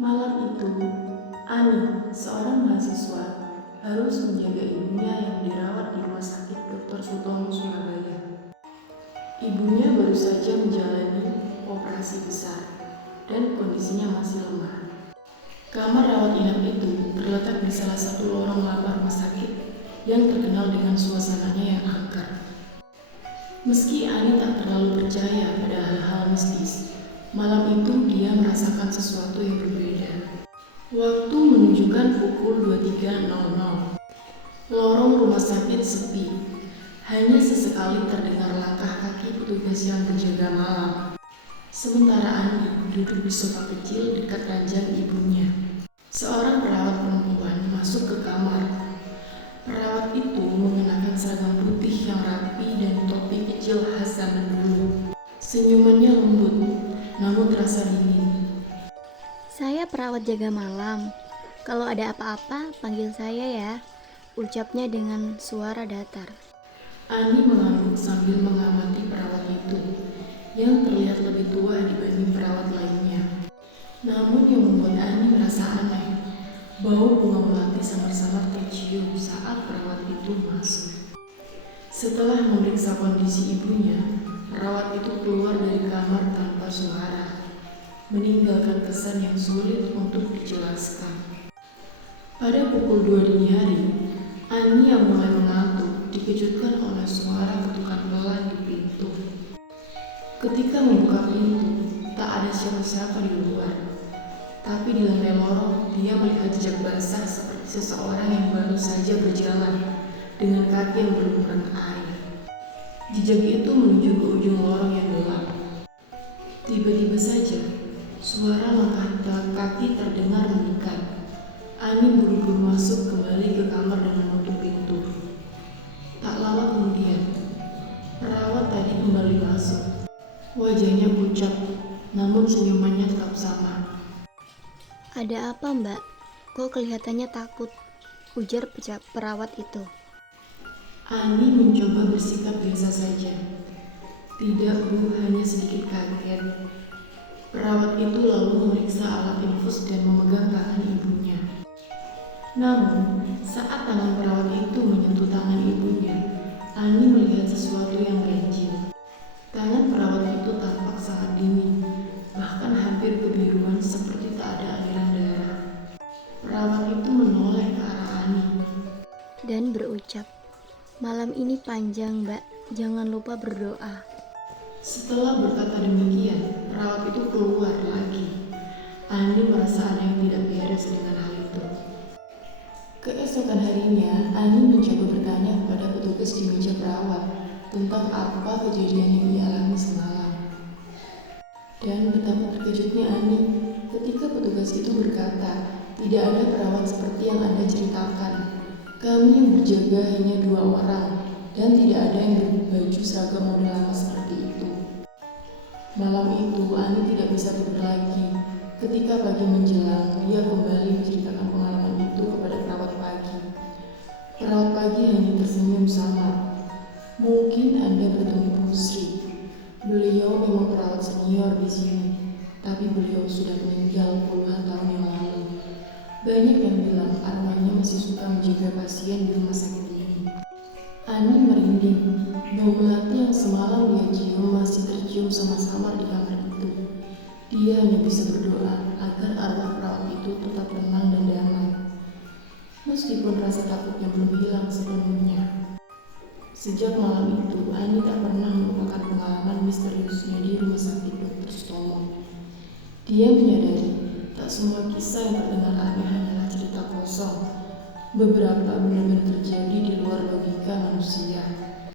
Malam itu, Ani, seorang mahasiswa, harus menjaga ibunya yang dirawat di Rumah Sakit Dr. Sutomo, Surabaya. Ibunya baru saja menjalani operasi besar dan kondisinya masih lemah. Kamar rawat inap itu terletak di salah satu lorong lama rumah sakit yang terkenal dengan suasananya yang angker. Meski Ani tak terlalu percaya pada hal-hal mistis, malam itu dia merasakan sesuatu yang berbeda. Waktu menunjukkan pukul 23.00. Lorong rumah sakit sepi. Hanya sesekali terdengar langkah kaki petugas yang berjaga malam. Sementara Ani duduk di sofa kecil dekat ranjang ibunya. Seorang perawat perempuan masuk ke kamar. Perawat itu mengenakan seragam putih yang rapi dan topi kecil khas zaman dulu. Senyumannya lembut, namun terasa dingin. Saya perawat jaga malam. Kalau ada apa-apa, panggil saya ya. Ucapnya dengan suara datar. Ani mengangguk sambil mengamati perawat itu, yang terlihat lebih tua dibanding perawat lainnya. Namun yang membuat Ani merasa aneh, bau bunga melati samar-samar tercium saat perawat itu masuk. Setelah memeriksa kondisi ibunya, perawat itu keluar dari kamar tanpa suara, meninggalkan kesan yang sulit untuk dijelaskan. Pada pukul 2 dini hari, Ani yang mulai mengantuk dikejutkan oleh suara ketukan pelan di pintu. Ketika membuka pintu, tak ada siapa-siapa di luar. Tapi di lantai lorong, dia melihat jejak basah seperti seseorang yang baru saja berjalan dengan kaki yang berlumuran air. Jejak itu menuju ke ujung lorong yang gelap. Tiba-tiba saja, suara langkah kaki terdengar mendekat. Ani buru-buru masuk kembali ke kamar dan menutup pintu. Tak lama kemudian, perawat tadi kembali masuk. Wajahnya pucat, namun senyumannya tetap sama. Ada apa, Mbak? Kok kelihatannya takut? Ujar perawat itu. Ani mencoba bersikap biasa saja. Tidak, Bu, hanya sedikit kaget. Perawat itu lalu memeriksa alat infus dan memegang tangan ibunya. Namun, saat tangan perawat itu menyentuh tangan ibunya, Ani melihat sesuatu yang ganjil. Tangan perawat itu tampak sangat dingin, bahkan hampir kebiruan seperti tak ada aliran darah. Perawat itu menoleh ke arah Ani dan berucap, "Malam ini panjang, Mbak. Jangan lupa berdoa." Setelah berkata demikian, perawat itu keluar lagi. Ani merasa ada yang tidak beres dengan hal itu. Keesokan harinya, Ani mencoba bertanya kepada petugas di meja perawat tentang apa kejadian yang ia alami semalam. Dan betapa terkejutnya Ani ketika petugas itu berkata, "Tidak ada perawat seperti yang Anda ceritakan. Kami yang berjaga hanya 2 orang, dan tidak ada yang berbaju seragam model lama seperti itu." Malam itu, Ani tidak bisa tidur lagi. Ketika pagi menjelang, dia kembali menceritakan pengalaman itu kepada perawat pagi. Perawat pagi hanya tersenyum samar. "Mungkin Anda bertemu Bu Sri. Beliau memang perawat senior di sini, tapi beliau sudah meninggal puluhan tahun yang lalu. Banyak yang bilang arwahnya masih suka menjaga pasien di rumah sakit ini." Ani merinding. Bau melati yang semalam dia cium masih tercium sama-sama di kamar itu. Dia hanya bisa berdoa agar arwah perawat itu tetap tenang dan damai, meskipun rasa takutnya belum hilang sepenuhnya. Sejak malam itu, Ani tak pernah melupakan pengalaman misteriusnya di rumah sakit Dr. Sutomo. Dia menyadari tak semua kisah yang terdengar aneh hanyalah cerita kosong. Beberapa benar-benar terjadi di luar logika manusia.